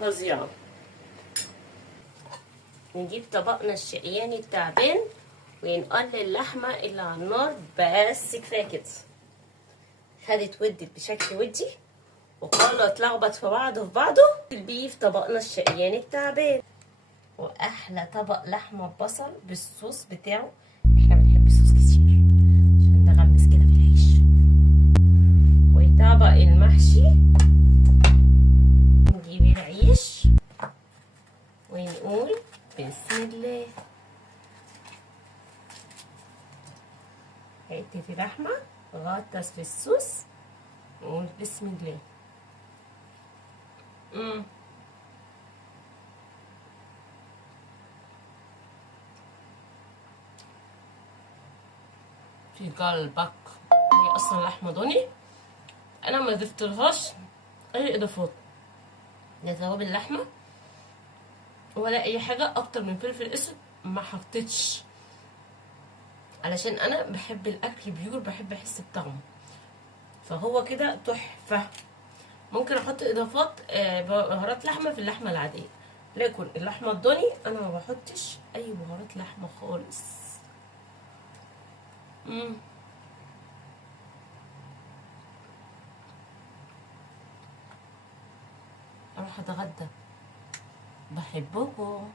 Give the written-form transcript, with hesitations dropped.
فظيعة. نجيب طبقنا الشقياني التعبان ونقلل اللحمة اللي على النار. بس كفاية كده. خدت ودت بشكل ودي وكله اتلخبط في بعضه. البيف طبقنا الشقياني التعبان واحلى طبق لحمه ببصل بالصوص بتاعه. احنا بنحب الصوص كتير عشان نغمس كده في العيش. وطبق المحشي. نجيب العيش ونقول بسم الله. حته لحمه غطس في الصوص نقول بسم الله. في قلبك. هي اصلا لحمه ضاني، انا ما ضفتلهاش اي اضافات، لا توابل اللحمه ولا اي حاجه اكتر من فلفل اسود. ما حطيتش علشان انا بحب الاكل بيور، بحب احس بطعمه، فهو كده تحفه. ممكن احط اضافات بهارات لحمه في اللحمه العاديه، لكن اللحمه الضاني انا ما بحطش اي بهارات لحمه خالص. اروح اتغدى. بحبكم.